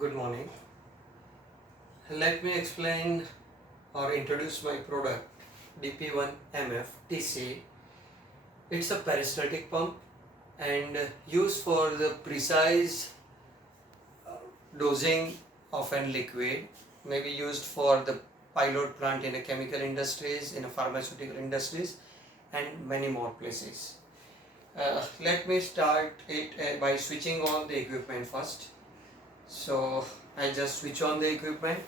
Good morning. Let me explain or introduce my product DP1 MF TC. It's a peristaltic pump and used for the precise dosing of a liquid, maybe used for the pilot plant in a chemical industries, in a pharmaceutical industries, and many more places. Let me start it by switching on the equipment first. So I just switch on the equipment.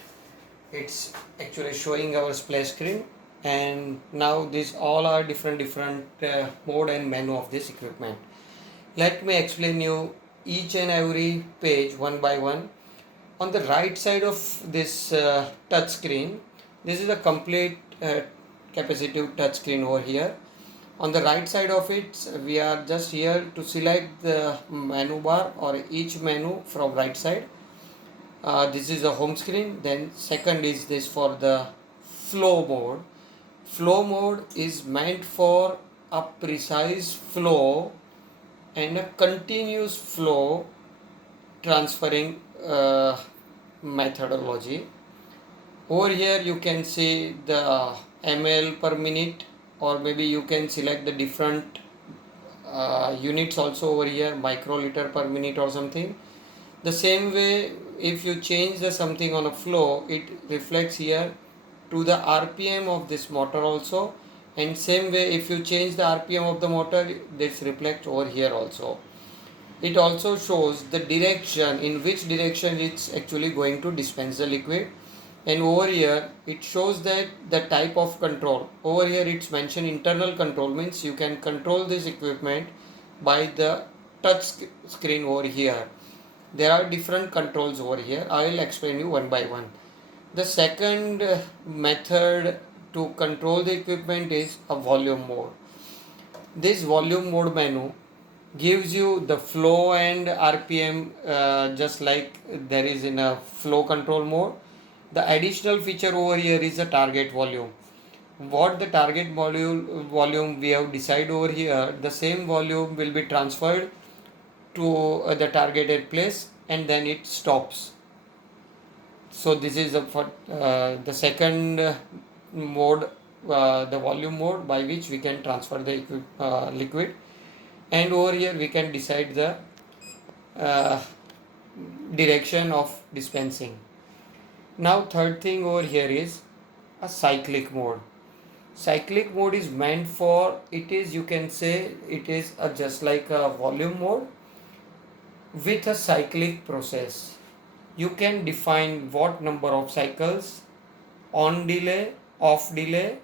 It's actually showing our splash screen, and now these all are different mode and menu of this equipment. Let me explain you each and every page one by one. On the right side of this touch screen, this is a complete capacitive touch screen over here. On the right side of it, we are just here to select the menu bar or each menu from right side. This is the home screen. Then second is this for the flow mode. Flow mode is meant for a precise flow and a continuous flow transferring methodology. Over here you can see the ml per minute, or maybe you can select the different units also over here, microliter per minute or something. The same way, if you change the something on a flow, it reflects here to the RPM of this motor also, and same way if you change the RPM of the motor, this reflects over here also. It also shows the direction, in which direction it's actually going to dispense the liquid, and over here it shows that the type of control. Over here it's mentioned internal control, means you can control this equipment by the touch screen over here. There are different controls over here. I will explain you one by one. The second method to control the equipment is a volume mode. This volume mode menu gives you the flow and RPM just like there is in a flow control mode. The additional feature over here is the target volume. What the target volume we have decided over here, the same volume will be transferred to the targeted place and then it stops. So this is the second mode, the volume mode, by which we can transfer the liquid, and over here we can decide the uh, direction of dispensing. Now third thing over here is a cyclic mode. Cyclic mode is meant for, it is, you can say it is just like a volume mode with a cyclic process. You can define what number of cycles, on delay, off delay,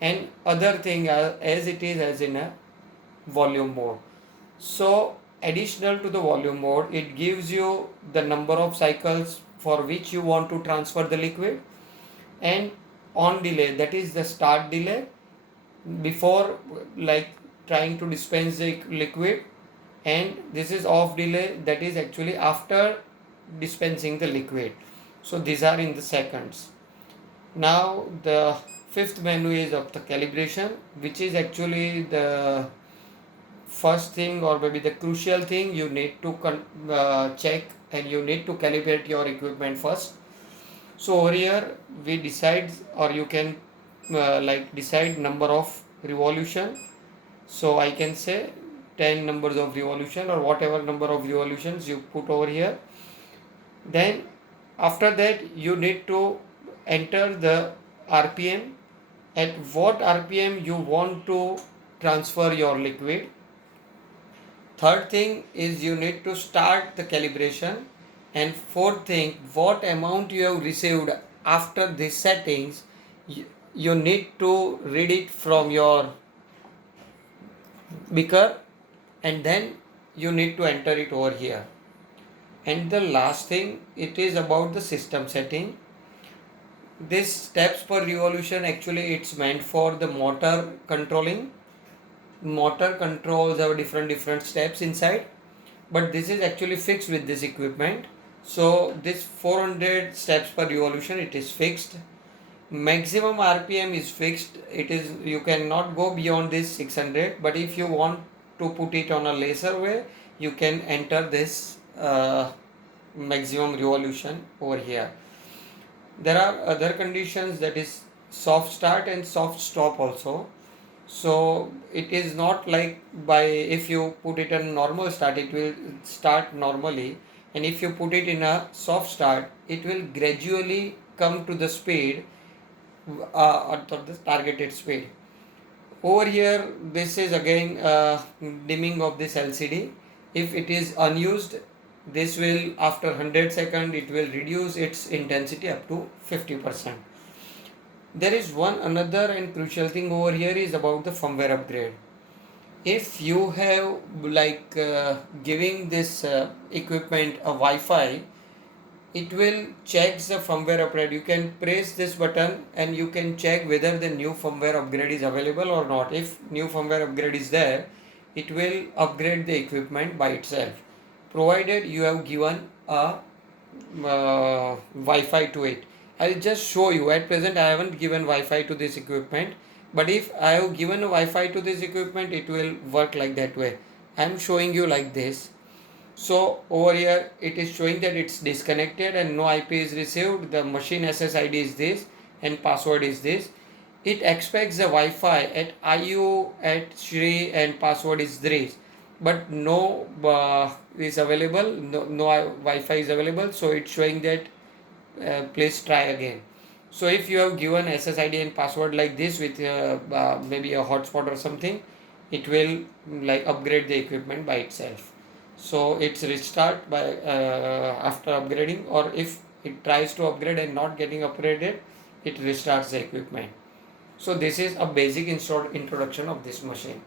and other thing as it is as in a volume mode. So additional to the volume mode, it gives you the number of cycles for which you want to transfer the liquid, and on delay, that is the start delay before like trying to dispense the liquid, and this is off delay, that is actually after dispensing the liquid. So these are in the seconds. Now the fifth menu is of the calibration, which is actually the first thing or maybe the crucial thing. You need to check and you need to calibrate your equipment first. So over here we decide, or you can decide number of revolution. So I can say 10 numbers of revolution or whatever number of revolutions you put over here. Then after that you need to enter the RPM, at what RPM you want to transfer your liquid. Third thing is you need to start the calibration, and fourth thing, what amount you have received after these settings, you need to read it from your beaker, and then you need to enter it over here. And the last thing, it is about the system setting. This steps per revolution, actually it's meant for the motor controlling. Motor controls have different steps inside, but this is actually fixed with this equipment. So this 400 steps per revolution, it is fixed. Maximum RPM is fixed. It is, you cannot go beyond this 600, but if you want to put it on a lesser way, you can enter this maximum revolution over here. There are other conditions, that is soft start and soft stop also. So it is not like by if you put it in normal start it will start normally, and if you put it in a soft start it will gradually come to the speed at the targeted speed. Over here this is again dimming of this LCD. If it is unused, this will after 100 seconds it will reduce its intensity up to 50%. There is one another and crucial thing over here is about the firmware upgrade. If you have like giving this equipment a Wi-Fi, it will check the firmware upgrade. You can press this button and you can check whether the new firmware upgrade is available or not. If new firmware upgrade is there, it will upgrade the equipment by itself, provided you have given a Wi-Fi to it. I'll just show you. At present I haven't given Wi-Fi to this equipment, but if I have given a Wi-Fi to this equipment it will work like that way. I'm showing you like this. So over here it is showing that it's disconnected and no IP is received. The machine SSID is this and password is this. It expects the Wi-Fi at IU at Shri and password is this, but no is available, no Wi-Fi is available, so it's showing that please try again. So if you have given SSID and password like this with maybe a hotspot or something, it will like upgrade the equipment by itself. So it's restart by after upgrading, or if it tries to upgrade and not getting upgraded, it restarts the equipment. So this is a basic introduction of this machine.